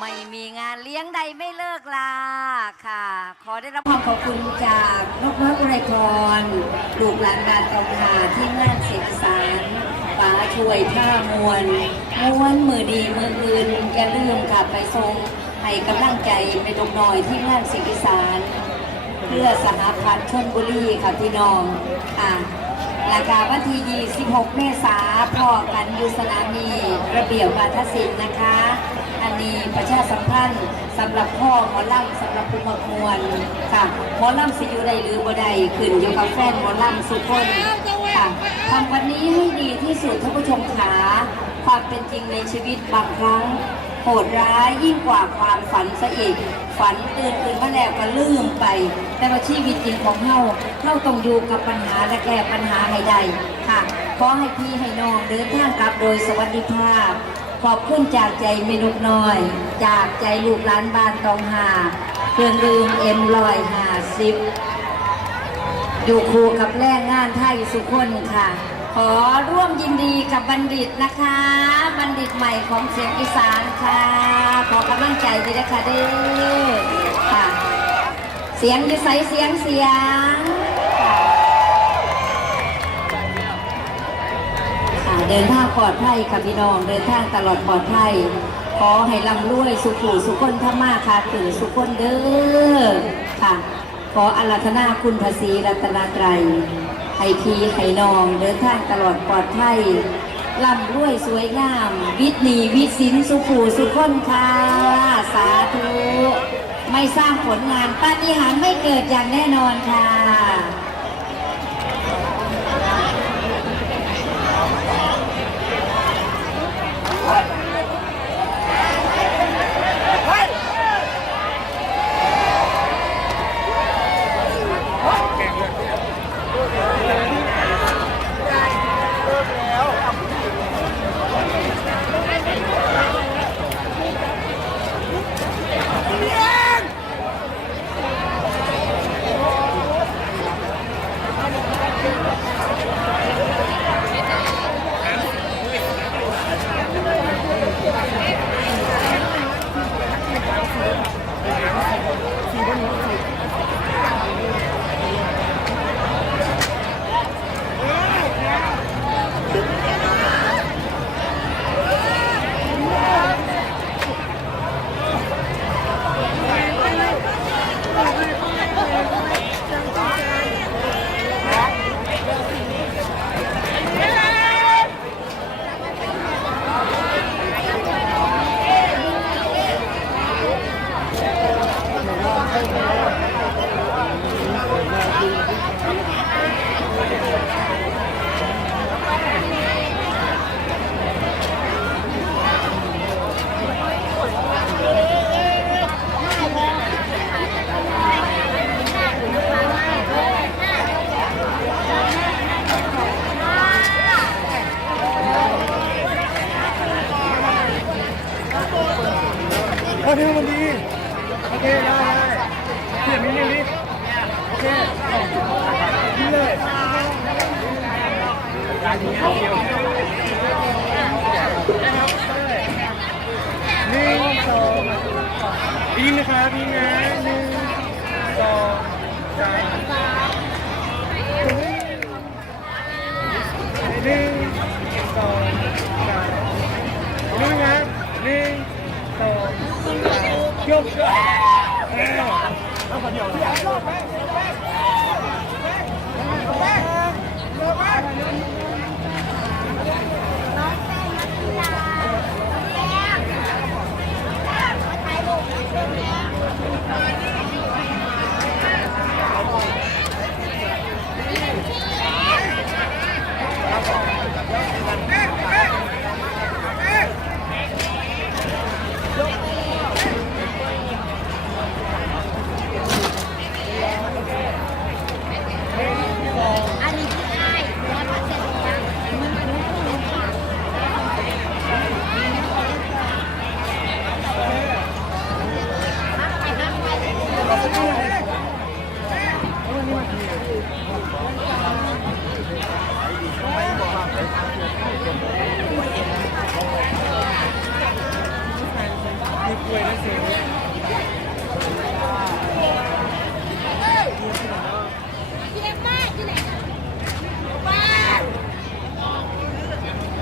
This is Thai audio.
ไม่มีงานเลี้ยงใดไม่เลิกลาค่ะ ขอได้รับความขอบคุณจากนกน้อยอุไรพรลูกหลานการตองหาที่งานเสียงสารป๋าช่วยผ้ามวลม้วนมือดีมืออื่นแกลืมค่ะไปทรงให้กำลังใจในนกน้อยที่งานเสียงสารเพื่อสหพันธ์ชลบุรีค่ะพี่น้องค่ะรายการวันที่26 เมษายนพ่อกันอยู่สนามนีระเบียบวาทศิลป์นะคะ อันนี้ประชาสัมพันธ์สำหรับพ่อหมอลำสำหรับผู้มักมวลค่ะหมอลำสิอยู่ใดหรือบ่ใดขึ้นอยู่กับแฟนหมอลำสุกคนค่ะทำวันนี้ให้ดีที่สุดท่านผู้ชมขาความเป็นจริงในชีวิตบางครั้งโหดร้ายยิ่งกว่าความฝันซะอีกฝันตื่นมาแล้วก็ลืมไปแต่ว่าชีวิตจริงของเราต้องอยู่กับปัญหาและแก้ปัญหาให้ได้ค่ะขอให้พี่ให้น้องเดินทางกลับโดยสวัสดิภาพขอบคุณจากใจเมนุกน้อยจากใจลูกหลานบ้านตองหาเครื่องดื่มM150อยู่คู่กับแรงงานไทยสุคนค่ะขอร่วมยินดีกับบัณฑิตนะคะบัณฑิตใหม่ของเสียงอีสานค่ะขอกำลังใจดีนะคะเด้อค่ะเสียงอยู่ใสเสียงค่ะเดินทางปลอดภัยค่ะพี่น้องเดินทางตลอดปลอดภัยขอให้ร่ำรวยสุขุสุขคนธรรมะค่ะถึงสุขคนเด้อค่ะขออาราธนาคุณพระศรีรัตนตรัยให้พี่ให้น้องเดินทางตลอดปลอดภัยร่ำรวยสวยงามวิตนีวิสินสุขุสุขคนค่ะสาธุไม่สร้างผลงานปาฏิหาริย์ไม่เกิดอย่างแน่นอนค่ะโอเคมันดีโอเคได้เปลี่ยนนิดนึงดิโอเคนี่เลยการนี้เอาเดียว1 2ยิงนะครับยิงนะ1 2 3 1 2 3นี่นะ1 2 ยกเอาคนเดียว วยนะเสือ